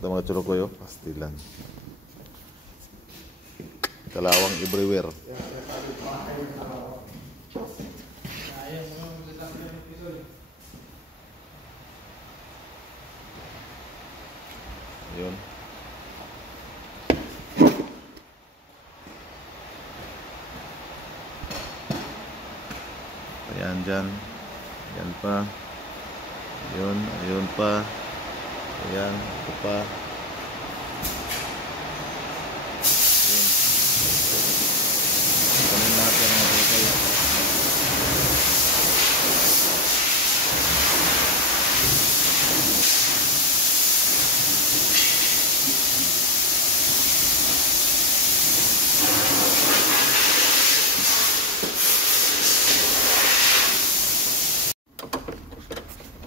Ito mga chulukoy, oh, pastilan. Kalawang everywhere. Ayun. Ayan dyan. Ayan pa. Ayun. Ayun pa. Ayan. Ito pa. Ayun. Kanin natin ang mga kayo.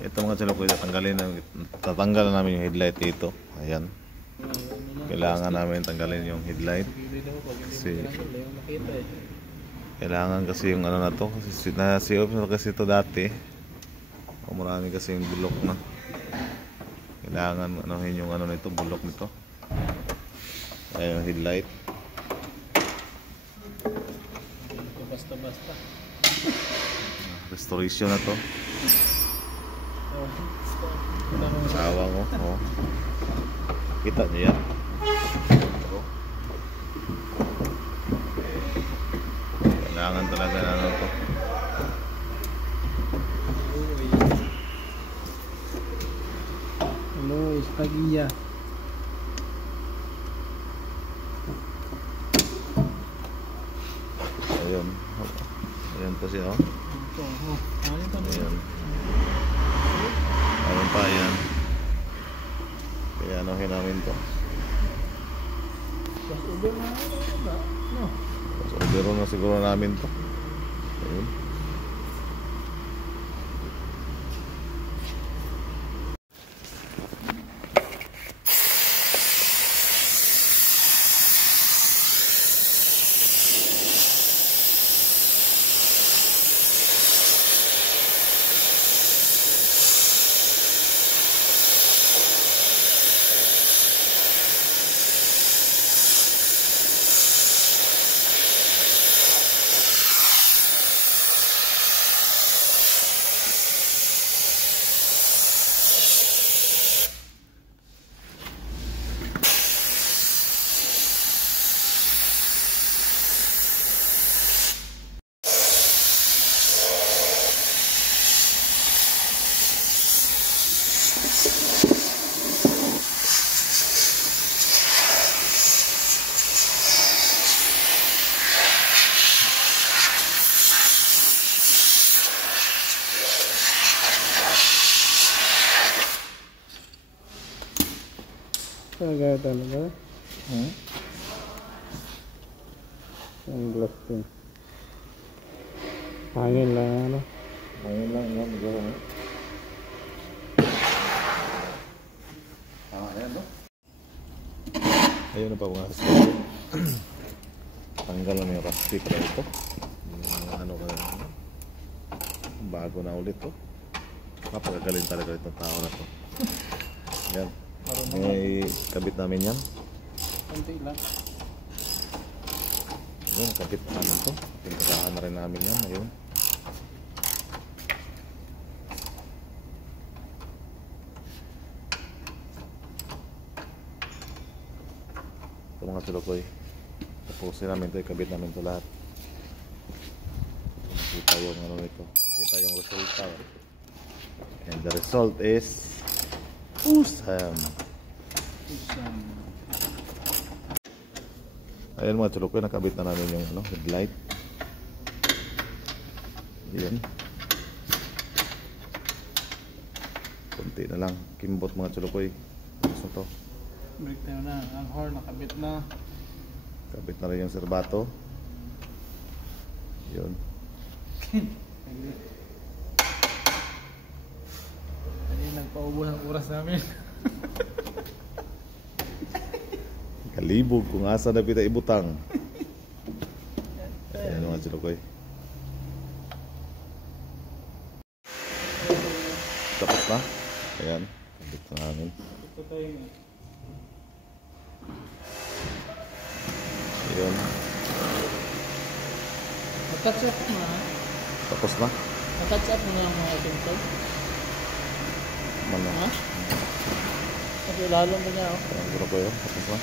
Ito mga chulukoy, tatanggal namin yung headlight dito. Ayan. Kailangan namin tanggalin yung headlight. Kasi kailangan kasi yung ano na to. Kasi na-see-off na kasi ito dati. O marami kasi yung bulok na. Kailangan anuhin yung ano nito, bulok nito. Ayan yung headlight. Basta-basta. Restoration na to. Sawang mo. Oh. Kita niyo yan. Kailangan talaga na ano to. Hello, Espagia. Ayun. Ayun po siya, oh. Ayun. Ayun pa, yan. Kaya anuhin namin to. So, biro na siguro namin to. Ayun. Talaga. Ang glass din. Hangin lang ano. Ayun lang, yan. Ayan, no? Ayun na pa mga kasama. Tanggal na yung plastic na ito. Ano ka na. Bago na ulit to. Napakagaling talaga itong tao na to. Yan. May kabit namin yan. Konti lang. Ayun, kabit namin to. Pintasahan na rin namin yan. Ayun. Ito mga chulukoy. Tapusin namin ito. Ikabit namin ito lahat. Kita yung ano nito. Kita yung resulta. And the result is awesome. Ayan mga chulukoy, nakabit na namin yung ano, headlight. Ayan. Kunti na lang. Kimbot mga chulukoy. Gusto to. Break tayo na. Ang horn nakabit na. Kabit na rin yung serbato. Yun. Hindi nagpaubos ang oras namin. Kalibog kung asa na pita ibutang. Ayan mga chulukoy. Tapos na. Ayan. Kabit na namin. Ito tayo nga. Yun. Mag-catch up na. Tapos na. Mag-catch up na ang mga item. Mana. Ha? Kasi lalo mo niya, oh. Ayan, ko yun. Tapos na.